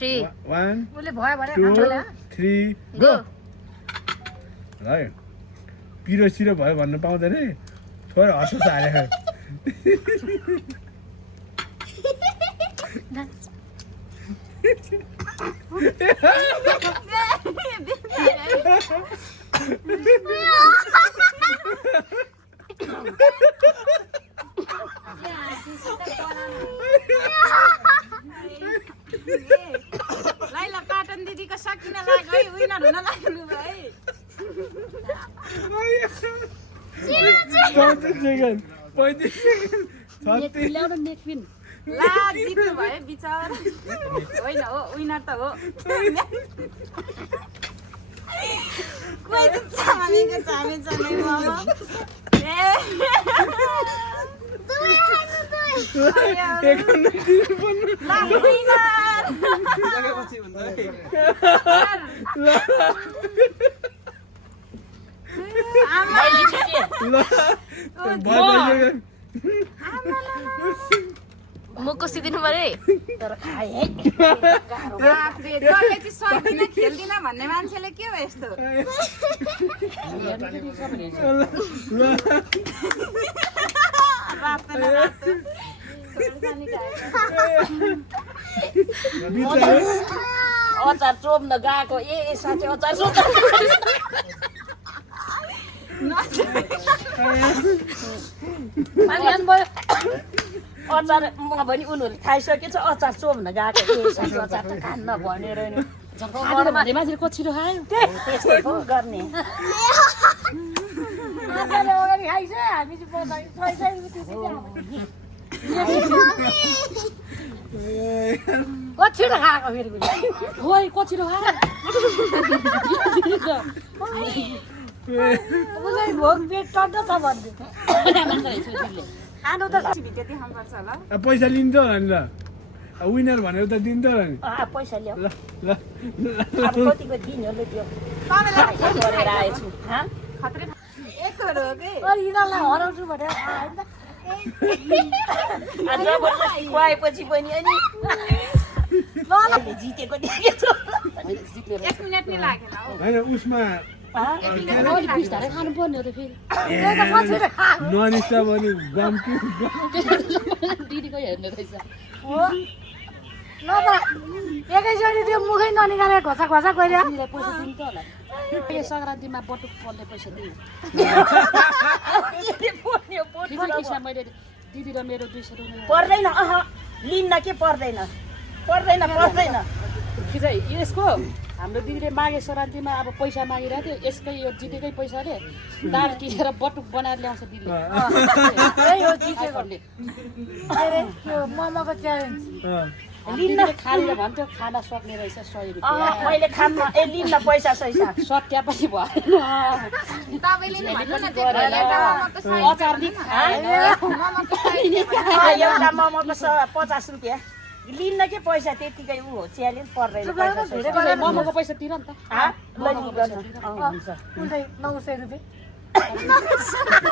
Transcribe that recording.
3 1 उसले भयो भने 2 खान्छ 3 गो है पिरो सिरो भयो भन्न पाउँदैन है थोरै हँसो हाल्यो लाइला पाटन दिदीको सकिन लाग्यो है विनर हुन लाग्नु भयो ला जित्नु भयो बिचार होइन हो विनर त हो कोही जित्छ हामीको चामे चामे मामा म कसिदिनु पर्यो तर खाए खेल्दिन भन्ने मान्छेले के हो यस्तो अचार चोप्न गएको ए साँच्चै अचार चोप्न अचार म पनि उनीहरूले खाइसकेछ अचार चोप्न गएको ए साँच्चै अचार त खान्न भनेर नि मान्छेले कचिरो खायो त्यसै पो गर्ने अगाडि खाइछ हामी कचिरो खाएको फेरि खोइ कचिरो खायो भोग पेट टड्ड छ भन्दै खानु त भिडियो देखाउनुपर्छ होला पैसा लिन्छ होला नि ल विनर भनेर त दिन्छ होला नि पैसा ल्याऊ ल ल अब कतिको दिनहरूले त्यो गरेर आएछु एक करोड हो कि यिनीहरूलाई हराउँछु भनेर जबरजस्ती खुवाएपछि पनि अनि जितेको देखेछु 1 मिनेट नि लागेन हौ होइन उसमा खानु पर्ने हो त फेरि ननिस्ता भने गम कि दिदीको हेर्ने रहेछ एकैचोटि त्यो मुखै ननिकालेर घोसा घोसा गएर पैसा दिन्छ होला यो सङ्क्रान्तिमा बटुक पर्ने पैसा दिनु मैले दिदी र मेरो 200 रुपियाँ पर्दैन लिन्न के पर्दैन पर्दैन पर्दैन यसको हाम्रो दिदीले माघे सङ्क्रान्तिमा अब पैसा मागिरहेको थियो यसकै यो जितेकै पैसाले दाल किनेर बटुक बनाएर ल्याउँछ दिदीले त्यही हो जितेकोले मोमोको च्यालेन्ज लिन्न खाने भन्थ्यो खाना सक्ने रहेछ 100 रुपियाँ मैले खान्न ए लिन्न पैसा सैसा सत्या पनि भयो तपाईले नि भन्नु न अचार नि एउटा मोमोको 50 रुपियाँ लिन्न के पैसा त्यतिकै ऊ हो च्यालेन्ज पर्दैन मोमोको पैसा तिर नि त 900 रुपियाँ